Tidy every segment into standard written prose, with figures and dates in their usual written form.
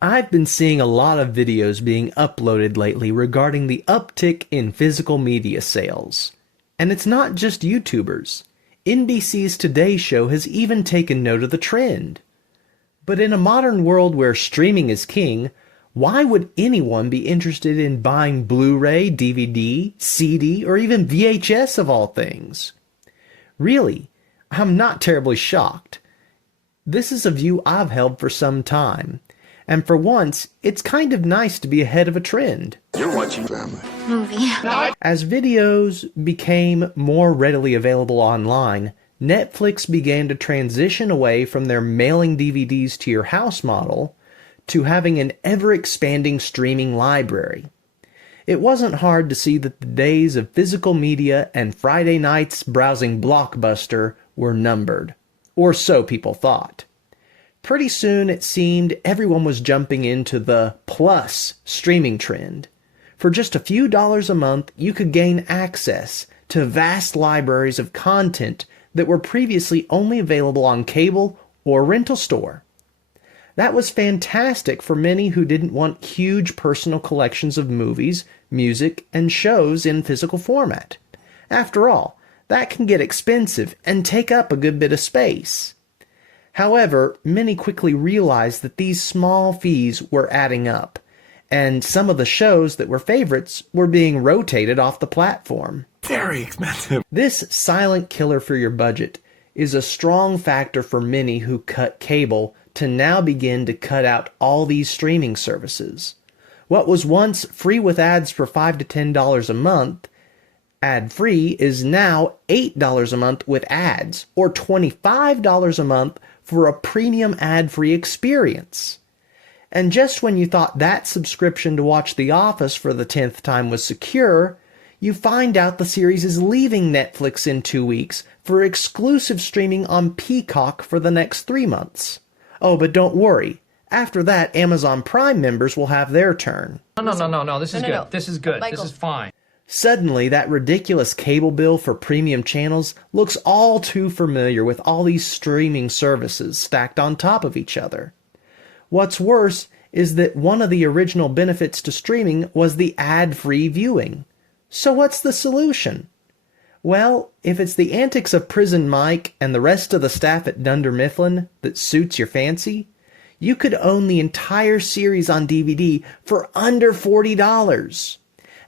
I've been seeing a lot of videos being uploaded lately regarding the uptick in physical media sales. And it's not just YouTubers. NBC's Today Show has even taken note of the trend. But in a modern world where streaming is king, why would anyone be interested in buying Blu-ray, DVD, CD, or even VHS of all things? Really, I'm not terribly shocked. This is a view I've held for some time. And for once, it's kind of nice to be ahead of a trend. You're watching family movie. As videos became more readily available online, Netflix began to transition away from their mailing DVDs to your house model to having an ever-expanding streaming library. It wasn't hard to see that the days of physical media and Friday nights browsing Blockbuster were numbered. Or so people thought. Pretty soon it seemed everyone was jumping into the plus streaming trend. For just a few dollars a month, you could gain access to vast libraries of content that were previously only available on cable or rental store. That was fantastic for many who didn't want huge personal collections of movies, music, and shows in physical format. After all, that can get expensive and take up a good bit of space. However, many quickly realized that these small fees were adding up, and some of the shows that were favorites were being rotated off the platform. very expensive. This silent killer for your budget is a strong factor for many who cut cable to now begin to cut out all these streaming services. What was once free with ads for $5 to $10 a month, ad-free, is now $8 a month with ads, or $25 a month for a premium ad-free experience. And just when you thought that subscription to watch The Office for the 10th time was secure, you find out the series is leaving Netflix in 2 weeks for exclusive streaming on Peacock for the next 3 months. Oh, but don't worry. After that, Amazon Prime members will have their turn. No. This is good. No. This is good. Michael. This is fine. Suddenly, that ridiculous cable bill for premium channels looks all too familiar with all these streaming services stacked on top of each other. What's worse is that one of the original benefits to streaming was the ad-free viewing. So what's the solution? Well, if it's the antics of Prison Mike and the rest of the staff at Dunder Mifflin that suits your fancy, you could own the entire series on DVD for under $40.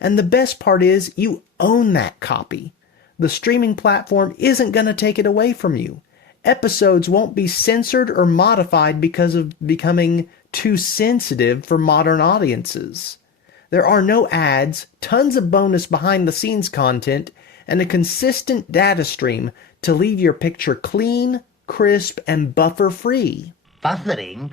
And the best part is, you own that copy. The streaming platform isn't going to take it away from you. Episodes won't be censored or modified because of becoming too sensitive for modern audiences. There are no ads, tons of bonus behind-the-scenes content, and a consistent data stream to leave your picture clean, crisp, and buffer-free. Buffering?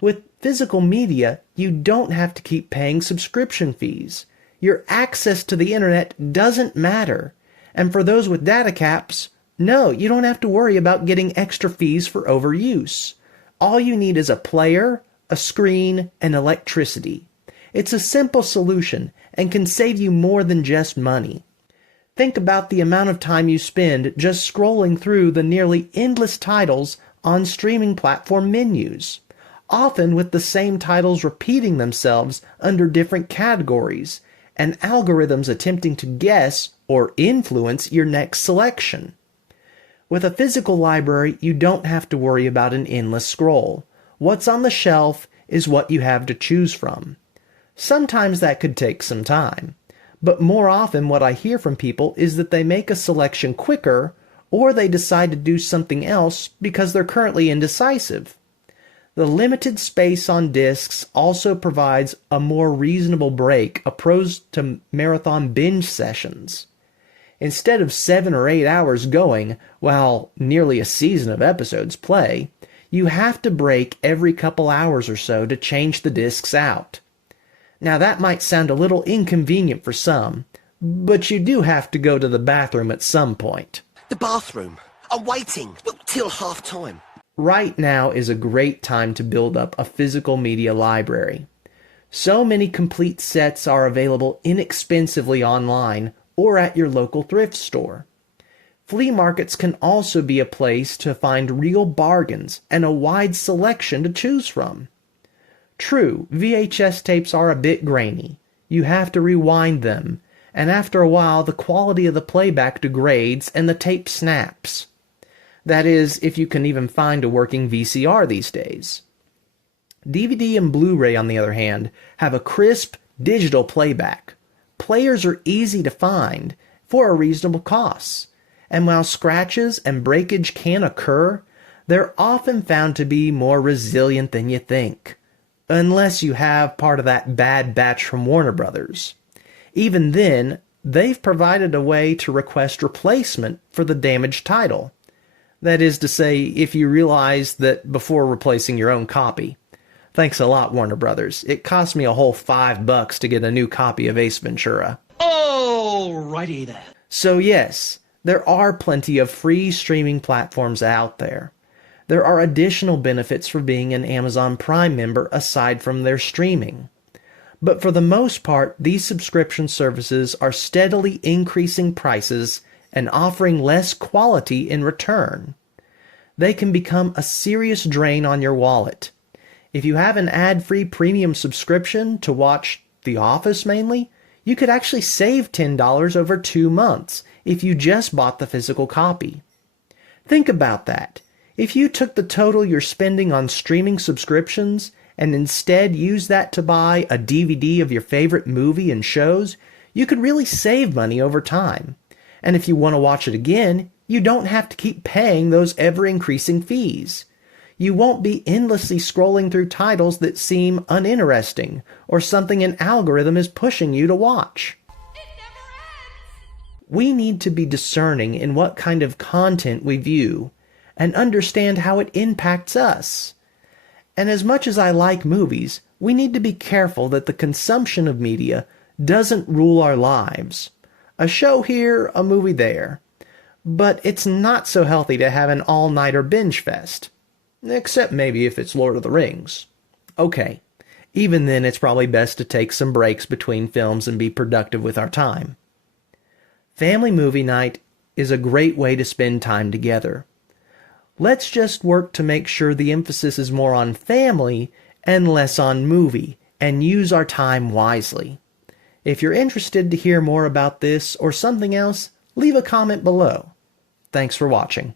With physical media, you don't have to keep paying subscription fees. Your access to the internet doesn't matter. And for those with data caps, no, you don't have to worry about getting extra fees for overuse. All you need is a player, a screen, and electricity. It's a simple solution and can save you more than just money. Think about the amount of time you spend just scrolling through the nearly endless titles on streaming platform menus, often with the same titles repeating themselves under different categories, and algorithms attempting to guess or influence your next selection. With a physical library, you don't have to worry about an endless scroll. What's on the shelf is what you have to choose from. Sometimes that could take some time, but more often what I hear from people is that they make a selection quicker, or they decide to do something else because they're currently indecisive. The limited space on discs also provides a more reasonable break opposed to marathon binge sessions. Instead of 7 or 8 hours going while nearly a season of episodes play, you have to break every couple hours or so to change the discs out. Now that might sound a little inconvenient for some, but you do have to go to the bathroom at some point. The bathroom. I'm waiting till half time. Right now is a great time to build up a physical media library. So many complete sets are available inexpensively online or at your local thrift store. Flea markets can also be a place to find real bargains and a wide selection to choose from. True, VHS tapes are a bit grainy. You have to rewind them, and after a while the quality of the playback degrades and the tape snaps. That is, if you can even find a working VCR these days. DVD and Blu-ray, on the other hand, have a crisp digital playback. Players are easy to find for a reasonable cost, and while scratches and breakage can occur, they're often found to be more resilient than you think, unless you have part of that bad batch from Warner Brothers. Even then, they've provided a way to request replacement for the damaged title. That is to say, if you realize that before replacing your own copy. Thanks a lot, Warner Brothers. It cost me a whole $5 to get a new copy of Ace Ventura. Alrighty then. So yes, there are plenty of free streaming platforms out there. There are additional benefits for being an Amazon Prime member aside from their streaming. But for the most part, these subscription services are steadily increasing prices and offering less quality in return. They can become a serious drain on your wallet. If you have an ad-free premium subscription to watch The Office mainly, you could actually save $10 over 2 months if you just bought the physical copy. Think about that. If you took the total you're spending on streaming subscriptions and instead used that to buy a DVD of your favorite movie and shows, you could really save money over time. And if you want to watch it again, you don't have to keep paying those ever-increasing fees. You won't be endlessly scrolling through titles that seem uninteresting or something an algorithm is pushing you to watch. It never ends! We need to be discerning in what kind of content we view and understand how it impacts us. And as much as I like movies, we need to be careful that the consumption of media doesn't rule our lives. A show here, a movie there. But it's not so healthy to have an all-nighter binge fest. Except maybe if it's Lord of the Rings. Okay, even then it's probably best to take some breaks between films and be productive with our time. Family movie night is a great way to spend time together. Let's just work to make sure the emphasis is more on family and less on movie, and use our time wisely. If you're interested to hear more about this or something else, leave a comment below. Thanks for watching.